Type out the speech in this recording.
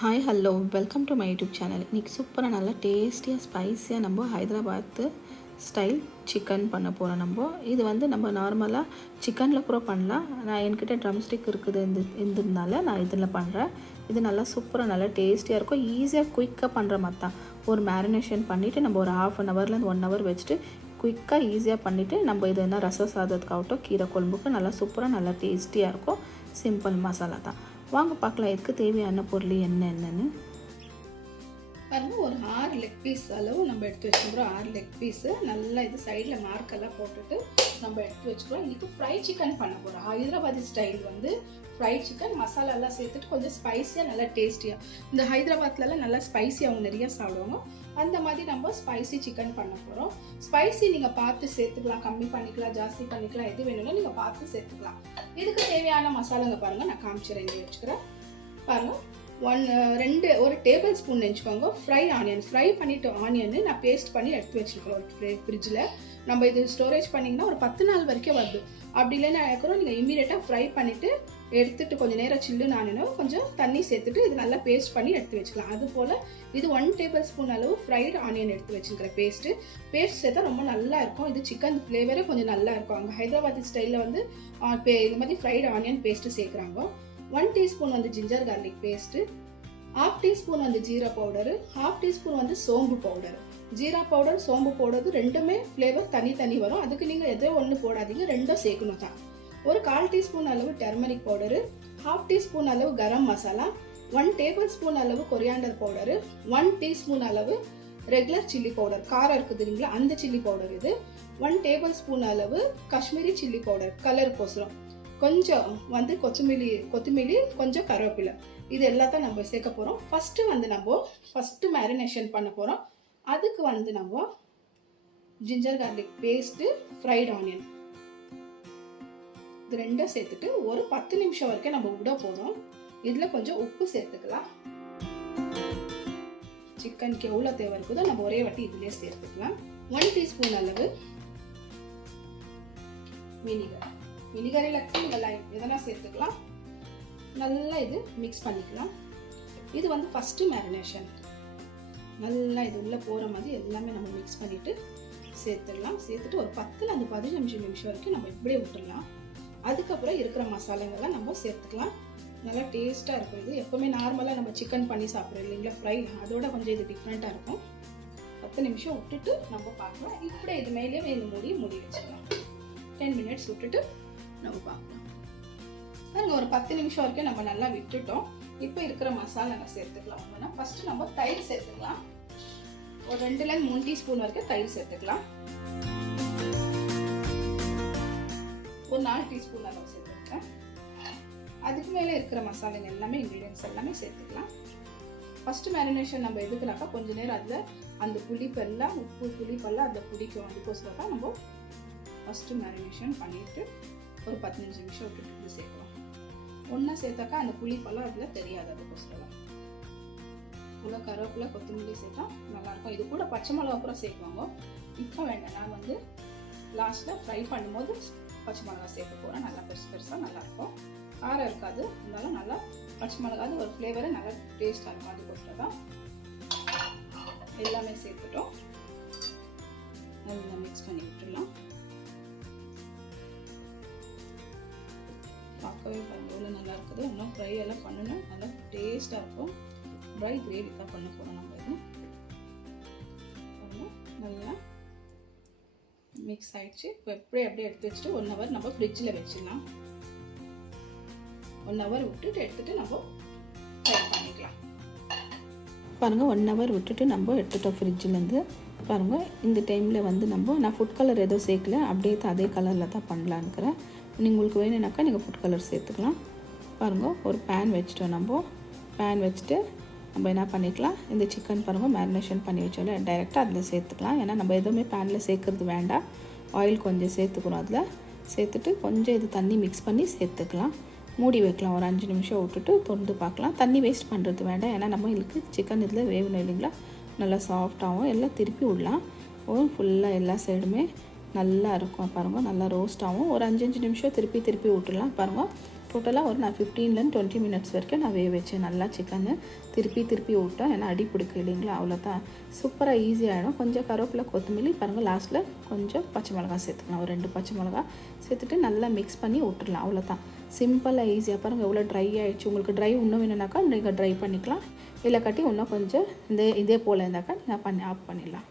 Hi hello welcome to my YouTube channel. இன்றைக்கி சூப்பராக நல்லா டேஸ்டியாக ஸ்பைஸியாக நம்ம ஹைதராபாத் ஸ்டைல் சிக்கன் பண்ண போகிறோம். இது நம்ம நார்மலாக சிக்கனில் கூட பண்ணலாம். நான் என்கிட்ட ட்ரம்ஸ்டிக் இருக்குது இருந்ததுனால நான் இதில் பண்ணுறேன். இது நல்லா சூப்பராக நல்லா டேஸ்டியாக இருக்கும். ஈஸியாக குயிக்காக பண்ணுற மாதிரி தான். ஒரு மேரினேஷன் பண்ணிவிட்டு நம்ம ஒரு ½ hourலேருந்து 1 hour வச்சுட்டு குயிக்காக ஈஸியாக பண்ணிவிட்டு நம்ம இது என்ன ரசம் சாதத்துக்காகட்டும் கீரை குழம்புக்கு நல்லா சூப்பராக நல்லா டேஸ்டியாக இருக்கும். சிம்பிள் மசாலா தான். வாங்க பார்க்கலாம் இதுக்கு தேவையான பொருள் என்னென்னு. பாருங்க, ஒரு 6 லெக் பீஸ் அளவு நம்ம எடுத்து வச்சுக்கிறோம். 6 லெக் பீஸு நல்லா இது சைடில் மார்க்கெல்லாம் போட்டுட்டு நம்ம எடுத்து வச்சுக்கிறோம். இதுக்கு ஃப்ரை சிக்கன் பண்ண போகிறோம். ஹைதராபாதி ஸ்டைல் ஃப்ரை சிக்கன் மசாலாலாம் சேர்த்துட்டு கொஞ்சம் ஸ்பைஸியாக நல்லா டேஸ்டியாக. இந்த ஹைதராபாத்லலாம் நல்லா ஸ்பைஸியாக அவங்க நிறைய சாப்பிடுவாங்க. அந்த மாதிரி நம்ம ஸ்பைசி சிக்கன் பண்ண போகிறோம். ஸ்பைசி நீங்கள் பார்த்து சேர்த்துக்கலாம், கம்மி பண்ணிக்கலாம், ஜாஸ்தி பண்ணிக்கலாம், எது வேணும்னா நீங்கள் பார்த்து சேர்த்துக்கலாம். இதுக்கு தேவையான மசாலாங்க பாருங்கள், நான் காமிச்சிடறேன். இங்கே வச்சுக்கிறேன் பாருங்கள். ஒரு டேபிள் ஸ்பூன் நினச்சிக்கோங்க ஃப்ரை ஆனியன். ஃப்ரை பண்ணிவிட்டு ஆனியன் நான் பேஸ்ட் பண்ணி எடுத்து வச்சுருக்கிறோம் ஒரு ஃப்ரிட்ஜில். நம்ம இது ஸ்டோரேஜ் பண்ணிங்கன்னா ஒரு 10 நாள் வரைக்கும் வருது. அப்படி இல்லைன்னா இருக்கிறோம் நீங்கள் இம்மீடியட்டாக ஃப்ரை பண்ணிவிட்டு எடுத்துகிட்டு கொஞ்சம் நேரம் சில்லுன்னு ஆனியனும் கொஞ்சம் தண்ணி சேர்த்துட்டு இது நல்லா பேஸ்ட் பண்ணி எடுத்து வச்சுக்கலாம். அதுபோல் இது 1 டேபிள் ஸ்பூன் அளவு ஃப்ரைடு ஆனியன் எடுத்து வச்சுருக்கிற பேஸ்ட் சேர்த்தா ரொம்ப நல்லா இருக்கும். இது சிக்கன் ஃப்ளேவரே கொஞ்சம் நல்லா இருக்கும். அங்கே ஹைதராபாத் ஸ்டைலில் இந்த மாதிரி ஃப்ரைடு ஆனியன் பேஸ்ட்டு சேர்க்குறாங்க. 1 teaspoon ginger garlic paste, 1/2 teaspoon jeera powder, 1/2 teaspoon சோம்பு பவுடரு. ஜீரா பவுடர் சோம்பு பவுடர் ரெண்டுமே ஃப்ளேவர் தனி வரும். அதுக்கு நீங்கள் எதோ ஒன்று போடாதீங்க, ரெண்டும் சேர்க்கணும் தான். ஒரு 1/4 டீஸ்பூன் அளவு டர்மரிக் பவுடரு, 1/2 டீஸ்பூன் அளவு கரம் மசாலா, 1 டேபிள் ஸ்பூன் அளவு கொரியாண்டர் பவுடரு, 1 டீஸ்பூன் அளவு ரெகுலர் சில்லி பவுடர், காரம் இருக்குது இல்லைங்களா அந்த சில்லி பவுடர் இது, 1 டேபிள் ஸ்பூன் அளவு காஷ்மீரி சில்லி பவுடர் கலருக்கோசரம், கொஞ்சம் கொத்தமல்லி, கொஞ்சம் கருவேப்பிலை. இது எல்லாத்தையும் நம்ம சேர்க்க போகிறோம். ஃபஸ்ட்டு மேரினேஷன் பண்ண போகிறோம். அதுக்கு நம்ம ginger garlic paste, fried onion இது ரெண்டும் சேர்த்துட்டு ஒரு 10 நிமிஷம் வரைக்கும் நம்ம விட போகிறோம். இதில் கொஞ்சம் உப்பு சேர்த்துக்கலாம். சிக்கனுக்கு எவ்வளோ தேவை இருக்குதோ நம்ம ஒரே வாட்டி இதிலே சேர்த்துக்கலாம். 1 டீஸ்பூன் அளவு வினிகர் இல்லாட்டி நீங்கள் எதனா சேர்த்துக்கலாம். நல்லா இது மிக்ஸ் பண்ணிக்கலாம். இது ஃபஸ்ட்டு மேரினேஷன். நல்லா இது உள்ளே போகிற மாதிரி எல்லாமே நம்ம மிக்ஸ் பண்ணிவிட்டு சேர்த்துடலாம். சேர்த்துட்டு ஒரு 10லேருந்து 15 நிமிஷம் வரைக்கும் நம்ம இப்படியே விட்டுடலாம். அதுக்கப்புறம் இருக்கிற மசாலாங்கெல்லாம் நம்ம சேர்த்துக்கலாம். நல்லா டேஸ்ட்டாக இருக்கும். இது எப்போவுமே நார்மலாக நம்ம சிக்கன் பண்ணி சாப்பிட்றோம் இல்லைங்களா ஃப்ரை, அதோட கொஞ்சம் இது டிஃப்ரெண்ட்டாக இருக்கும். 10 நிமிஷம் விட்டுட்டு நம்ம பார்க்கலாம். இப்படியே இது மேலே இந்த மூடி வச்சுக்கலாம். 10 மினிட்ஸ் விட்டுட்டு நம்ம பார்க்கலாம். பாருங்க, ஒரு 10 நிமிஷம் வரைக்கும் நம்ம நல்லா விட்டுட்டோம். இப்போ இருக்கிற மசாலா சேர்த்துக்கலாம். ஃபஸ்ட்டு நம்ம தயிர் சேர்த்துக்கலாம். ஒரு 2லேருந்து 3 டீஸ்பூன் வரைக்கும் தயிர் சேர்த்துக்கலாம். ஒரு 4 டீஸ்பூன் அளவு சேர்த்துருக்கேன். அதுக்கு மேலே இருக்கிற மசாலாங்க எல்லாமே இன்க்ரீடியன்ஸ் எல்லாமே சேர்த்துக்கலாம். ஃபஸ்ட்டு மேரினேஷன் நம்ம எதுக்குனாக்கா கொஞ்சம் நேரம் அதில் அந்த புளிப்பெல்லாம் உப்பு புளிப்பெல்லாம் அதில் பிடிக்கும். அதுக்கோசரம் தான் நம்ம ஃபஸ்ட்டு மேரினேஷன் பண்ணிவிட்டு ஒரு 15 நிமிஷம் விட்டுட்டு சேர்க்கலாம். ஒன்றா சேர்த்தாக்கா அந்த புளிப்பெல்லாம் அதில் தெரியாது. அதுக்கோசரம் இவ்வளோ கருவேப்பிலை கொத்தமல்லி சேர்த்தா நல்லாயிருக்கும். இது கூட பச்சை மிளகா அப்புறம் சேர்க்குவாங்க. இப்போ வேண்டாம், நான் லாஸ்ட்டில் ஃப்ரை பண்ணும்போது பச்சை மிளகா சேர்க்க போகிறேன். நல்லா பெருசாக நல்லாயிருக்கும். காரம் இருக்காது, இருந்தாலும் நல்லா பச்சை மிளகாது ஒரு ஃப்ளேவரு நல்லா டேஸ்ட்டாக இருக்கும். அதுக்கோசரம் தான் எல்லாமே சேர்த்துட்டோம். நல்லா மிக்ஸ் பண்ணி விட்டுடலாம். பார்க்கவே பாருங்கள் எவ்வளோ நல்லா இருக்குது. இன்னும் ஃப்ரை எல்லாம் பண்ணணும், நல்லா டேஸ்ட்டாக இருக்கும். ட்ரை கிரேவி தான் பண்ண போகிறோம் நம்ம. இது நல்லா மிக்ஸ் ஆகிடுச்சு. இப்போ அப்படியே எடுத்து வச்சுட்டு 1 hour நம்ம ஃப்ரிட்ஜில் வச்சிடலாம். 1 hour விட்டுட்டு எடுத்துகிட்டு நம்ம ஃப்ரை பண்ணிக்கலாம். பாருங்கள், 1 hour விட்டுட்டு நம்ம எடுத்துட்டோம் ஃப்ரிட்ஜிலேருந்து. பாருங்கள், இந்த டைமில் நான் ஃபுட் கலர் எதுவும் சேர்க்கல, அப்படியே அதே கலரில் தான் பண்ணலான்னுக்கிறேன். உங்களுக்கு வேணும்னாக்கா நீங்கள் ஃபுட் கலர் சேர்த்துக்கலாம். பாருங்கள், ஒரு பேன் வச்சுட்டோம். பேன் வச்சுட்டு நம்ம என்ன பண்ணிக்கலாம், இந்த சிக்கன் பாருங்கள் மேரினேஷன் பண்ணி வச்சோம்ல டைரெக்டாக அதில் சேர்த்துக்கலாம். ஏன்னா நம்ம எதுவுமே பேனில் சேர்க்குறது வேண்டாம். ஆயில் கொஞ்சம் சேர்த்துக்கணும். அதில் சேர்த்துட்டு கொஞ்சம் இது தண்ணி மிக்ஸ் பண்ணி சேர்த்துக்கலாம். மூடி வைக்கலாம். ஒரு 5 நிமிஷம் விட்டுட்டு திறந்து பார்க்கலாம். தண்ணி வேஸ்ட் பண்ணுறது வேண்டாம். ஏன்னா நம்மளுக்கு சிக்கன் இதில் வேகணும் இல்லைங்களா, நல்லா சாஃப்டாகவும் எல்லாம் திருப்பி விடலாம். ஃபுல்லாக எல்லா சைடுமே நல்லா இருக்கும். பாருங்கள், நல்லா ரோஸ்ட் ஆகும். ஒரு 5 நிமிஷம் திருப்பி விட்டுடலாம். பாருங்கள், டோட்டலாக ஒரு நான் 15லேருந்து 20 மினிட்ஸ் வரைக்கும் நான் வேக வச்சேன் நல்லா சிக்கனு. திருப்பி விட்டேன், ஏன்னா அடி பிடிக்கும் இல்லைங்களா, அவ்வளோதான். சூப்பராக ஈஸியாகிடும். கொஞ்சம் கருவேப்பிலை கொத்தமல்லி பாருங்கள், லாஸ்ட்டில் கொஞ்சம் பச்சை மிளகா சேர்த்துக்கலாம். ஒரு 2 பச்சை மிளகா சேர்த்துட்டு நல்லா மிக்ஸ் பண்ணி விட்டுடலாம். அவ்வளோதான், சிம்பிளாக ஈஸியாக. பாருங்கள் எவ்வளோ ட்ரை ஆகிடுச்சு. உங்களுக்கு ட்ரை இன்னும் வேணும்னாக்கா நீங்கள் ட்ரை பண்ணிக்கலாம், இல்லை கட்டி இன்னும் கொஞ்சம் இதே போல் இருந்தாக்கா நீங்கள் ஆஃப் பண்ணிடலாம்.